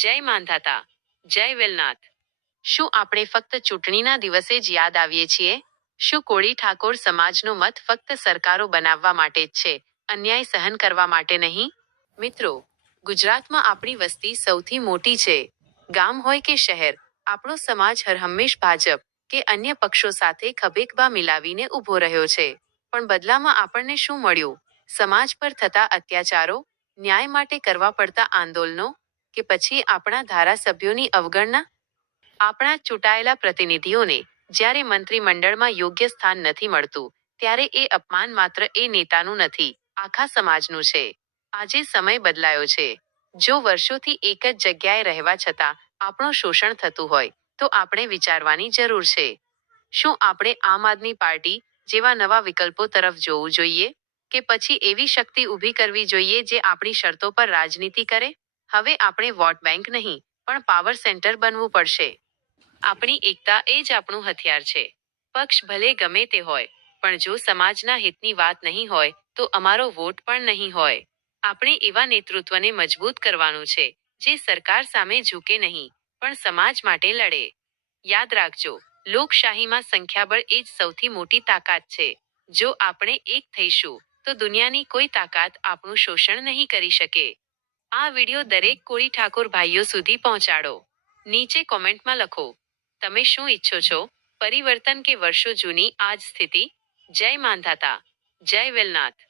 જય માંધાતા, જય વેલનાથ. શું આપણે ફક્ત ચૂંટણીના દિવસે જ યાદ આવીએ છીએ? શું કોળી ઠાકોર સમાજનો મત ફક્ત સરકારો બનાવવા માટે જ છે, અન્યાય સહન કરવા માટે નહીં? મિત્રો, ગુજરાતમાં આપણી વસ્તી સૌથી મોટી છે. ગામ હોય કે શહેર, આપણો સમાજ હરહંમેશ ભાજપ કે અન્ય પક્ષો સાથે ખભેખભા મિલાવીને ઊભો રહ્યો છે. પણ બદલામાં આપણને શું મળ્યું? સમાજ પર થતા અત્યાચારો, ન્યાય માટે કરવા પડતા આંદોલનો, કે પછી આપણા ધારાસભ્યોની અવગણના? આપણા ચૂંટાયેલા પ્રતિનિધિઓને જ્યારે મંત્રીમંડળમાં યોગ્ય સ્થાન નથી મળતું, ત્યારે એ અપમાન માત્ર એ નેતાનું નથી, આખા સમાજનું છે. આજે સમય બદલાયો છે. જો વર્ષોથી એક જ જગ્યાએ રહેવા છતાં આપણું શોષણ થતું હોય, તો આપણે વિચારવાની જરૂર છે. શું આપણે આમ આદમી પાર્ટી જેવા નવા વિકલ્પો તરફ જોવું જોઈએ? કે પછી એવી શક્તિ ઊભી કરવી જોઈએ જે આપણી શરતો પર રાજનીતિ કરે? હવે આપણે વોટ બેંક નહીં, પણ પાવર સેન્ટર બનવું પડશે. આપણી એકતા એ જ આપણું હથિયાર છે. પક્ષ ભલે ગમે તે હોય, પણ જો સમાજના હિતની વાત નહીં હોય, તો અમારો વોટ પણ નહીં હોય. આપણે એવા નેતૃત્વને મજબૂત કરવાનું છે, જે સરકાર સામે ઝૂકે નહીં, પણ સમાજ માટે લડે. યાદ રાખજો, લોકશાહીમાં સંખ્યાબળ એ જ સૌથી મોટી તાકાત છે. જો આપણે એક થઈશું, તો દુનિયાની કોઈ તાકાત આપણું શોષણ નહીં કરી શકે. આ વિડિયો દરેક કોળી ઠાકોર ભાઈઓ સુધી પહોંચાડો. નીચે કોમેન્ટમાં લખો, તમે શું ઈચ્છો છો? પરિવર્તન કે વર્ષો જૂની આ જ સ્થિતિ? જય માંધાતા, જય વેલનાથ.